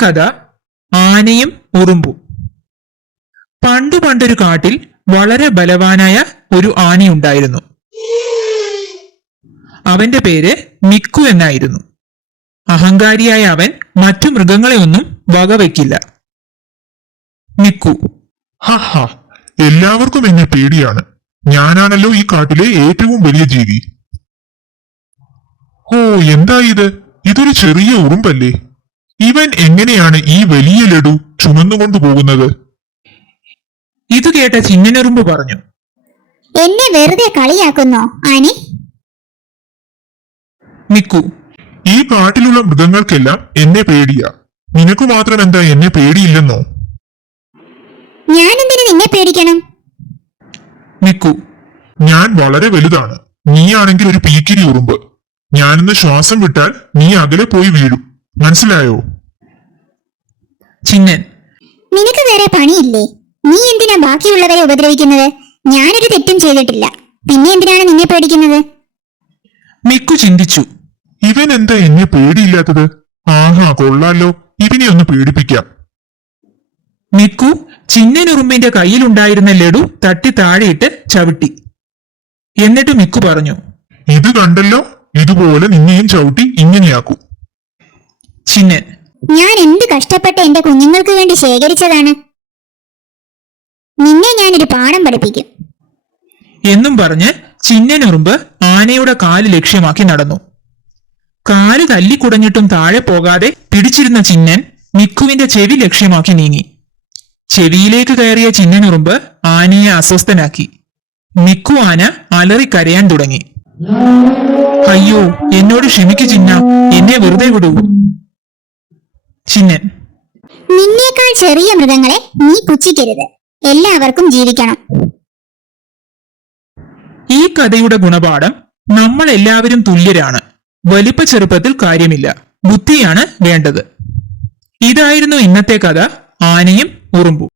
കഥ ആനയും ഉറുമ്പും. പണ്ടൊരു കാട്ടിൽ വളരെ ബലവാനായ ഒരു ആനയുണ്ടായിരുന്നു. അവന്റെ പേര് മിക്കു എന്നായിരുന്നു. അഹങ്കാരിയായ അവൻ മറ്റു മൃഗങ്ങളെ ഒന്നും വകവെക്കില്ല. മിക്കു: ഹഹ, എല്ലാവർക്കും എന്നെ പേടിയാണ്. ഞാനാണല്ലോ ഈ കാട്ടിലെ ഏറ്റവും വലിയ ജീവി. ഓ, എന്താ ഇത്? ഇതൊരു ചെറിയ ഉറുമ്പല്ലേ? ഇവൻ എങ്ങനെയാണ് ഈ വലിയ ലഡു ചുമന്നുകൊണ്ടു പോകുന്നത്? ഇത് കേട്ട ചിന്നനുറുമ്പ് പറഞ്ഞു: എന്നെ വെറുതെ കളിയാക്കുന്നോ ആനി? മിക്കു: ഈ കാട്ടിലുള്ള മൃഗങ്ങൾക്കെല്ലാം എന്നെ പേടിയാ. നിനക്ക് മാത്രം എന്താ എന്നെ പേടിയില്ലെന്നോ? ഞാൻ എന്തിനു നിന്നെ പേടിക്കണം? മിക്കു: ഞാൻ വളരെ വലുതാണ്. നീയാണെങ്കിൽ ഒരു പീക്കിരി ഉറുമ്പ്. ഞാനൊന്ന് ശ്വാസം വിട്ടാൽ നീ അകലെ പോയി വീഴും. മനസ്സിലായോ? ചിന്നൻ: നിനക്ക് വേറെ പണിയില്ലേ? നീ എന്തിനാ ബാക്കിയുള്ളവരെ ഉപദ്രവിക്കുന്നത്? ഞാനൊരു തെറ്റും ചെയ്തിട്ടില്ല, പിന്നെ എന്തിനാണ് നിന്നെ പേടിക്കുന്നത്? മിക്കു ചിന്തിച്ചു. ഇവൻ എന്താ എന്നെ പേടിയില്ലാത്തത്? ആഹാ, കൊള്ളാലോ, ഇവനെ ഒന്ന് പേടിപ്പിക്കാം. മിക്കു ചിന്നനുറുമ്പിന്റെ കയ്യിലുണ്ടായിരുന്ന ലഡു തട്ടി താഴെയിട്ട് ചവിട്ടി. എന്നിട്ട് മിക്കു പറഞ്ഞു: ഇത് കണ്ടല്ലോ, ഇതുപോലെ നിന്നെയും ചവിട്ടി ഇങ്ങനെയാക്കൂ. ചിന്നൻ: ഞാൻ എന്ത് കഷ്ടപ്പെട്ട് എന്റെ കുഞ്ഞുങ്ങൾക്ക് വേണ്ടി ശേഖരിച്ചതാണ്. നിന്നെ ഞാനൊരു പാഠം പഠിപ്പിക്കും. എന്നും പറഞ്ഞ് ചിന്നനുറുമ്പ് ആനയുടെ കാല് ലക്ഷ്യമാക്കി നടന്നു. കാല് തല്ലിക്കുടഞ്ഞിട്ടും താഴെ പോകാതെ പിടിച്ചിരുന്ന ചിന്നൻ മിക്കുവിന്റെ ചെവി ലക്ഷ്യമാക്കി നീങ്ങി. ചെവിയിലേക്ക് കയറിയ ചിന്നനുറുമ്പ് ആനയെ അസ്വസ്ഥനാക്കി. മിക്കു ആന അലറിക്കരയാൻ തുടങ്ങി. അയ്യോ, എന്നോട് ക്ഷമിക്കു ചിന്ന, എന്നെ വെറുതെ വിടൂ. ചിന്നൻ: നിന്നേക്കാൾ ചെറിയ മൃഗങ്ങളെ നീ പുച്ഛിക്കരുത്. എല്ലാവർക്കും ജീവിക്കണം. ഈ കഥയുടെ ഗുണപാഠം: നമ്മൾ എല്ലാവരും തുല്യരാണ്. വലിപ്പ ചെറുപ്പത്തിൽ കാര്യമില്ല, ബുദ്ധിയാണ് വേണ്ടത്. ഇതായിരുന്നു ഇന്നത്തെ കഥ ആനയും ഉറുമ്പും.